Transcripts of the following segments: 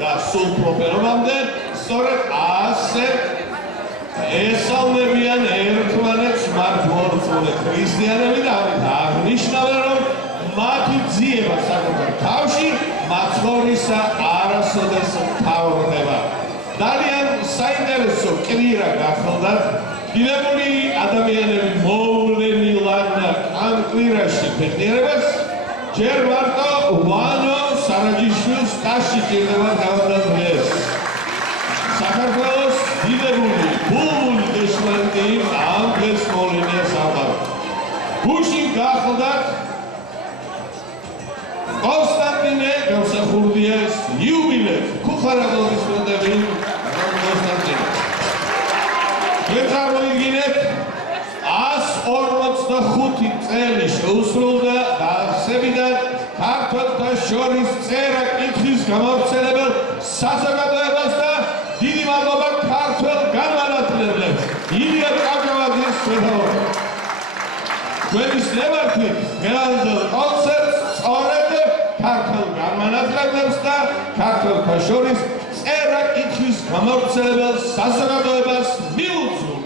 და სულ პროფერობამდე სწორედ ასე ესალმებიან ერთმანეთს მართლმორწმუნე ქრისტიანები და ამით აღნიშნავენ, რომ მათი ძიება საკუთარ თავში მაცხოვრისა არასოდეს მთავრდება. ძალიან საინტერესო კვირა გახლდათ. დიდებული ადამიანები მოვლენილან ამ კვირაში ფეხიერებას ჯერ მარტო ვანო სარაჯიშვილს ტაში ჭირდება თავდადდეს. საქართველოს დიდებული ბულბული დეშმანტი ამ დღეს მოვლენიას ამბავ. გუშინ გახლდათ კონსტანტინე გამსახურდიას იუბილეს. ხუხარაბოდის მოდები კონსტანტინე. გეწარმოიგინეთ 145 წელი შეუსრულდა დაარსებიდან ქართველთა შორის წერა კითხვის გამავრცელებელ საზოგადოებას და დიდი მადლობა ქართველ განმანათლებლებს. ილია კავკავაძის მეთაურობით. ჩვენი ნებართვით მეანძელ კონცერტს სწორედ ქართველ განმანათლებლებს და ქართველთა შორის წერა კითხვის გამავრცელებელ საზოგადოებას მიუძღვნი.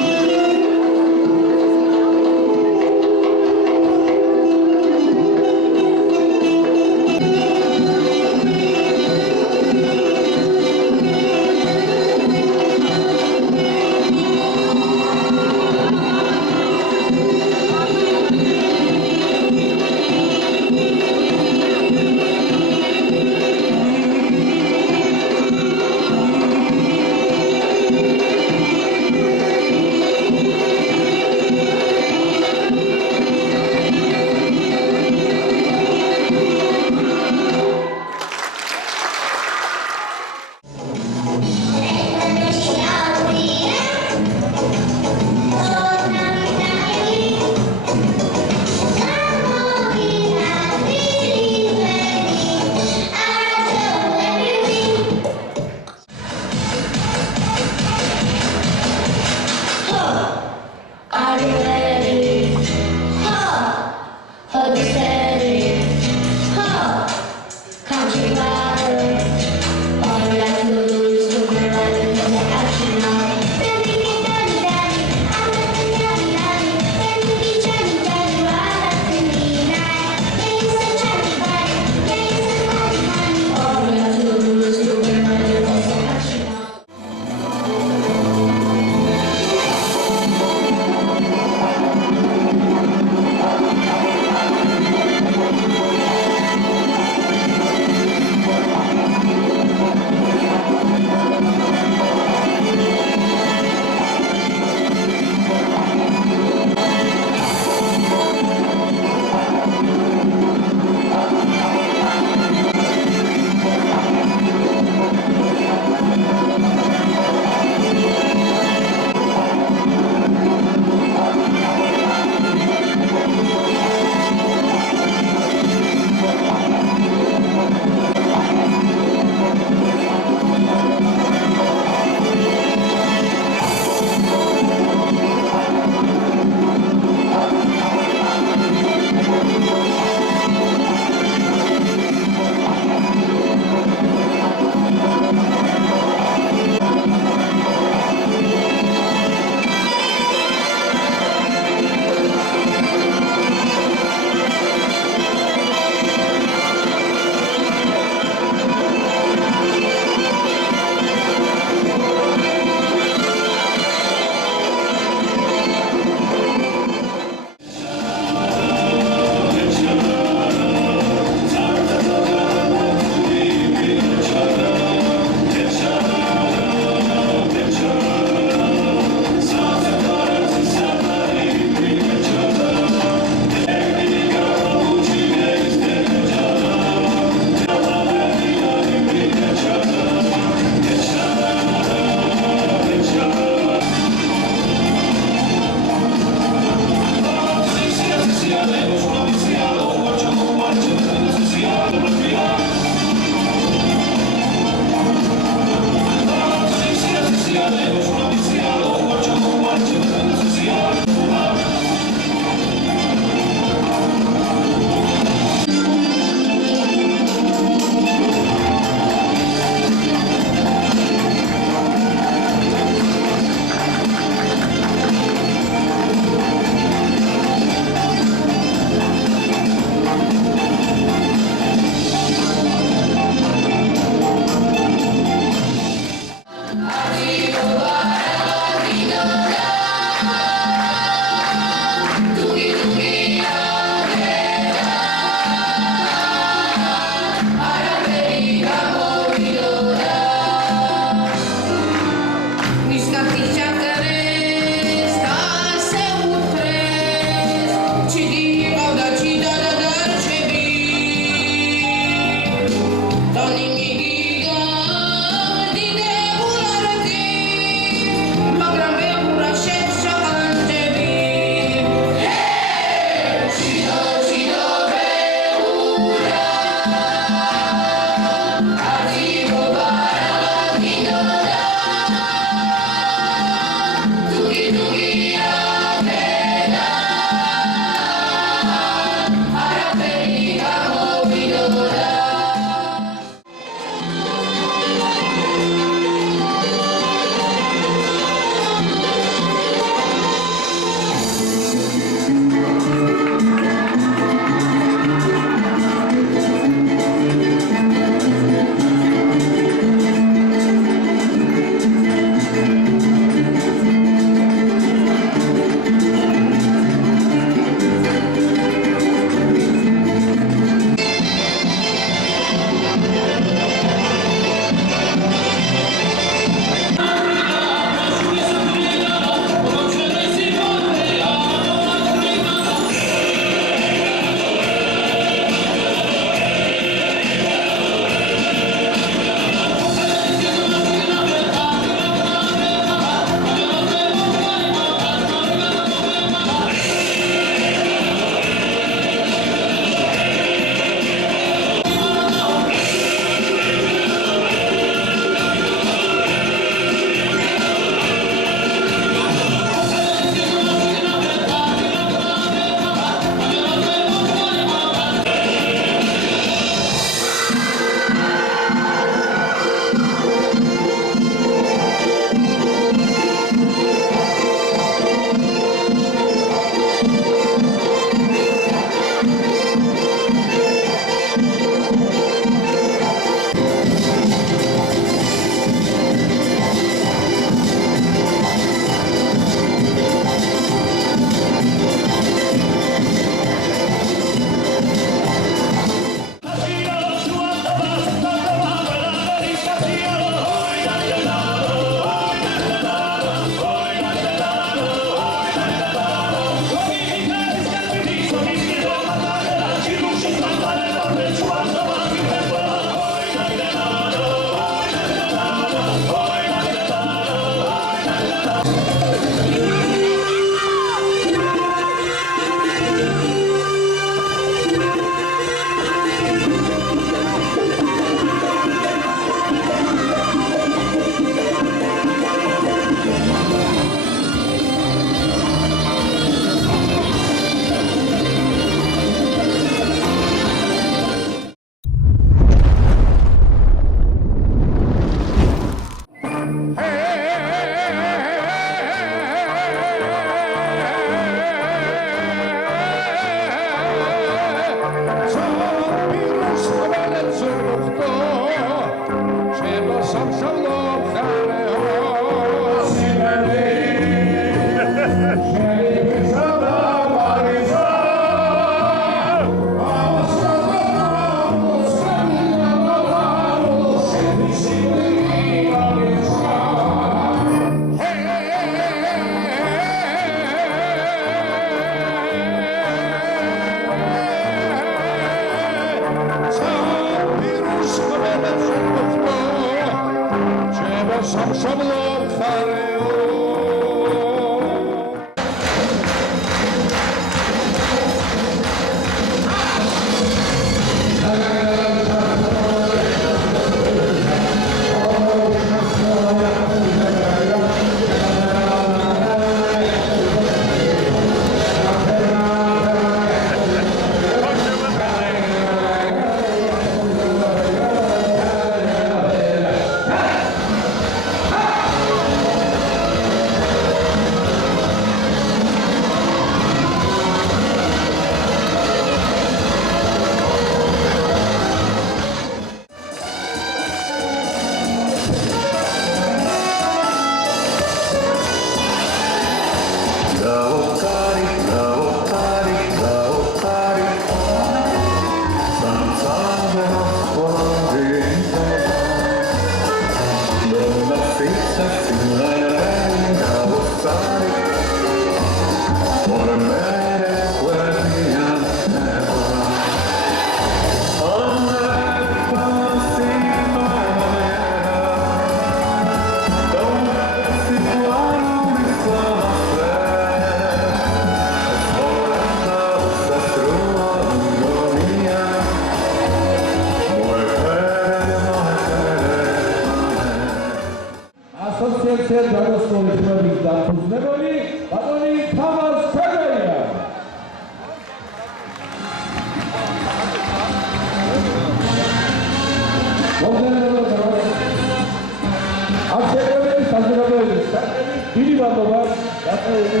საზოგადოების საქმეში დიდი მადლობა გაწეული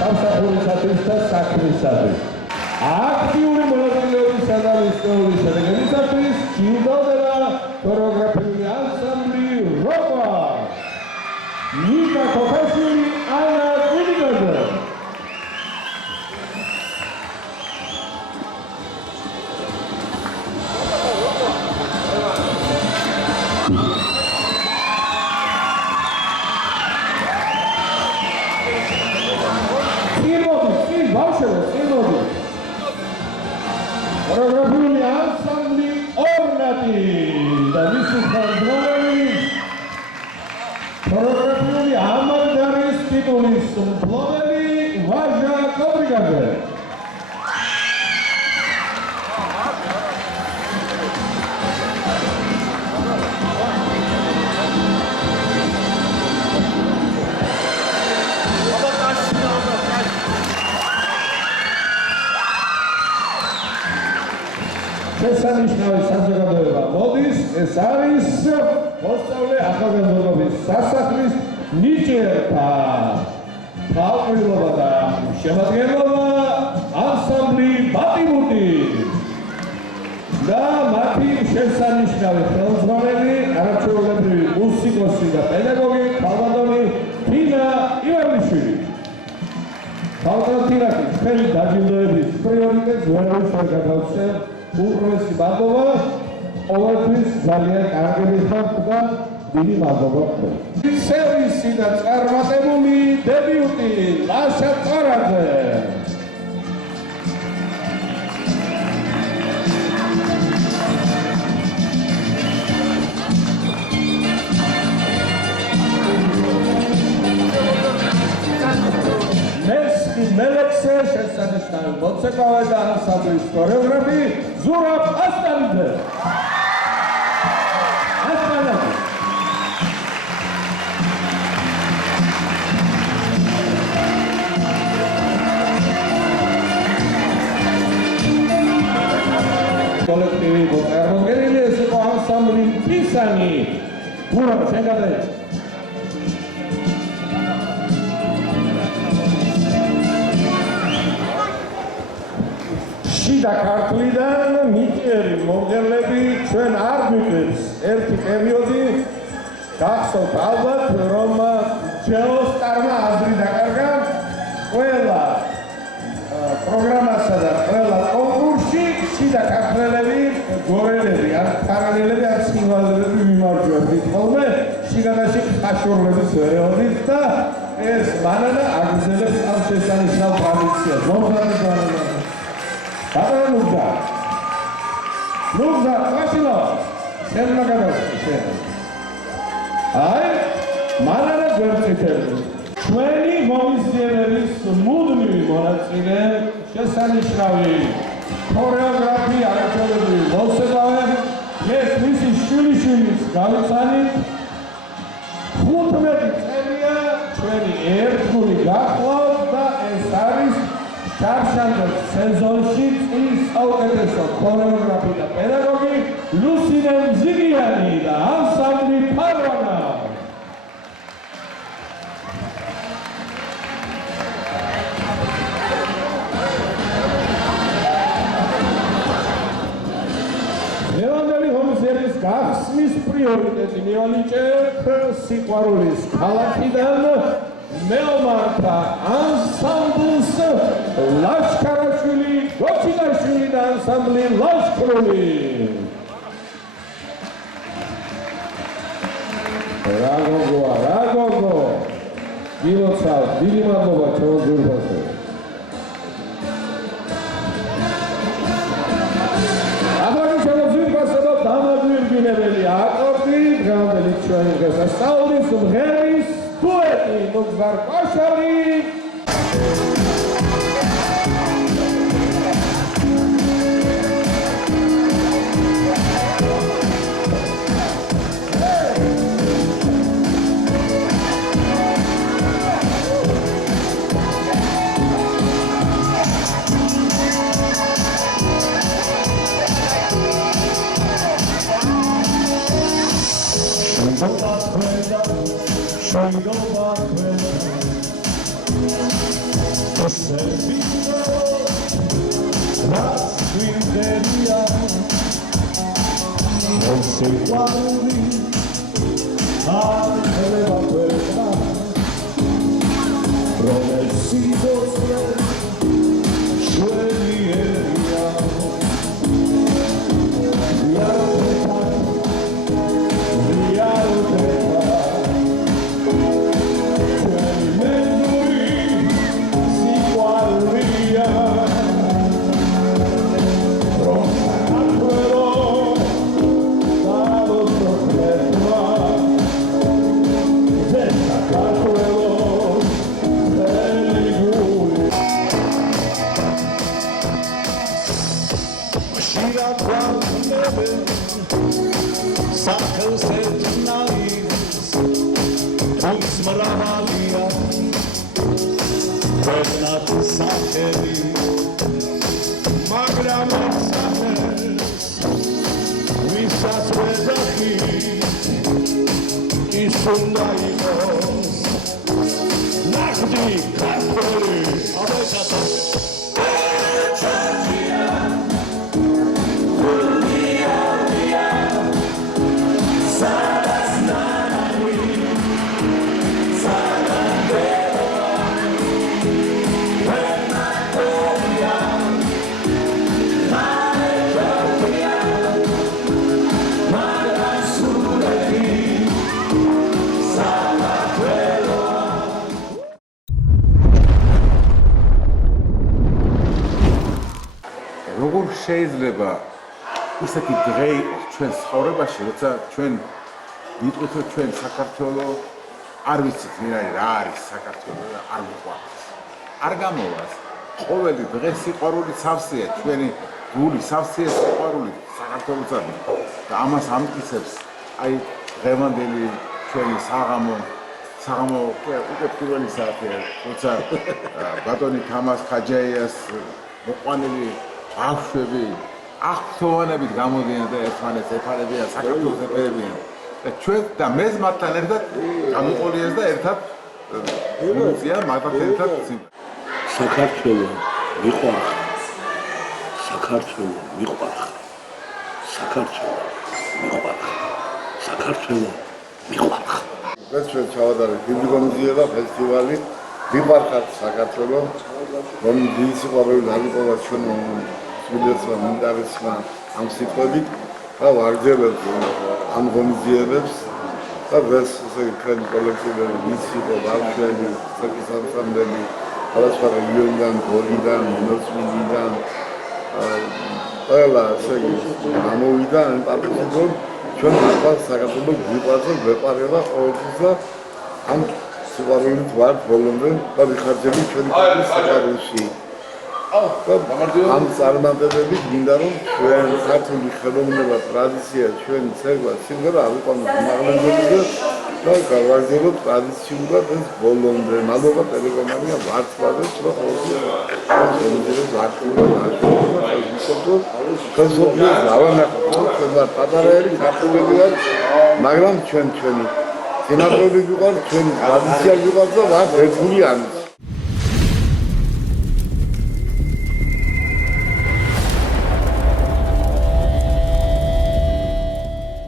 სამსახურისათვის და საქმისათვის. აქტიური მონაწილეობისა და ისტორიის შედეგებისათვის ჭირდება ქორეოგრაფიული ანსამბლი როკა. ნიკა ქოხაშვილი, ანა გუდიგაძე. ქორეოგრაფიული ანსამბლი ორნატი და მისი ხელმძღვანელი ქორეოგრაფიული ამაგდარის ტიტულის მფლობელი ვაჟა კობრიგაძე. შესანიშნავი საზოგადოება მოდის, ეს არის მოსწავლე ახალგაზრდობის სასახლის ნიჭიერთა თავმჯდომარეობა და შემადგენლობა ანსამბლი ბატიმუტი და მათი შესანიშნავი ხელმძღვანელი არაჩვეულებრივი მუსიკოსი და პედაგოგი ქალბატონი თინა ივანიშვილი. ქალბატონ თინაკი ხელი დაჯილდოების პრიორიტეტს ვერავის არ გადავცემ. უღრესი მადლობა, ყოველთვის ძალიან კარგი ხართ და დიდი მადლობა. სერვისი და წარმატებული დებიუტი ლაშა წერაძე. მელექსე შესანიშნავი მოცეკვავე და ანსამბლის ქორეოგრაფი ზურაბ ასტანიძე. კოლექტივი მოწარმოებელია, ეს იყო ანსამბლი პისანი. ზურაბ შენ გადაიჭრა. შიდა ქართლიდან ნიჭიერი მომღერლები ჩვენ არ გვიყვებს ერთი პერიოდი გახსოვთ ალბათ რომ ჯეოსტარმა აზრი დაკარგა ყველა პროგრამასა და ყველა კონკურსში შიდა ქართველები გორელები არ პარალელები არ სიმღერები მიმარჯვებდით ხოლმე შიგანაში ხაშურლების ვერეოდით და ეს მანანა აგრძელებს ამ შესანიშნავ ტრადიციას. მომღერლები Papa Lugza. Lugza, Vasilo. Sen magadavski sen. Ay, manana gwertsitel. Ჩვენი მომისიერების მუდმივი მონაწილე შესანიშნავი ქორეოგრაფი არაჩვეულებრივი მოსწავლე ეს მისი შვილიშვილის გავიცანით 15 წელია ჩვენი ერთგული გახლავთ და ეს არის შარშანდელ სეზონში წლის საუკეთესო ქორეოგრაფი და პედაგოგი ლუსინე მზიგიანი და ანსამბლი ფარვანა. ლევანდელი ჰომსერის გახსნის პრიორიტეტი მივანიჭებ სიყვარულის ქალაქიდან მეომართა ანსამბლს ლაშქარაშვილი, გოჩინაშვილი და ანსამბლი ლაშქრული. რა გოგოა, რა გოგო. გილოცავ, დიდი მადლობა ჩემო ძვირფასო. ახლა ჩემო ძვირფასო და დამაგვირგვინებელი აკორდი დღევანდელი ჩვენი დღესასწაულის მღერის poeti Mugzar Koshari. შეიძლება ისეთი დღე იყოს ჩვენ ცხოვრებაში, როცა ჩვენ ვიტყვით, რომ ჩვენ საქართველოს არ ვიცით რა არის საქართველოს და არ გვიყვარს. არ გამოვას. ყოველი დღე სიყვარული სავსეა, ჩვენი გული სავსეა სიყვარული საქართველოსთან და ამას ამტკიცებს აი დღევანდელი ჩვენი საღამო უკვე პირველი საათია, როცა ბატონი თამაზ ხაჯაიას მოყვანილი ბავშვები აღფრთოვანებით გამოდიან და ერთმანეთს ეფარებიან, საქართველოს ეფარებიან. და ჩვენ და მეც მათთან ერთად გამიყოლიეს და ერთად მუსია მათთან ერთად საქართველო მიყვარხ. საქართველო მიყვარხ. საქართველო მიყვარხ. საქართველო მიყვარხ. ეს ჩვენ ჩავადარეთ დიდი გამოდიება ფესტივალი მიყვარხარ საქართველო რომ დიდი სიყვარული დაგვიყვარდა ჩვენ სულიერსმა მინდარესმა ამ სიტყვებით და ვარჯერებთ ამ ღონისძიებებს და ეს ქრენი კოლექტივები მისიყო ბავშვები საკისამსამდელი სხვადასხვა რეგიონიდან გორიდან ნორსმინიდან ყველა ესე გამოვიდა ამ პარტიზანულ ჩვენ ახალ საქართველოს გვიყვარდა გვეყარება ყოველთვის და ამ სიყვარულით ვარ ბოლომდე და ვიხარჯები ჩვენი სიყვარულში. ამ წარმატებებით მინდა რომ ჩვენ ქართული ხელოვნება ტრადიცია ჩვენი ცეკვა სიმღერა ავიყვანოთ უმაღლესობაზე და გავაგზავნოთ ტრადიციულად ეს ბოლომდე. მადლობა ტელეკომპანია ვარცხლაზე რომ ყოველთვის პატარაელი ქართულები ვარ, მაგრამ ჩვენი სინამდვილე ვიყავ, ჩვენი ტრადიცია ვიყავ და ვარ ერთგული ამის.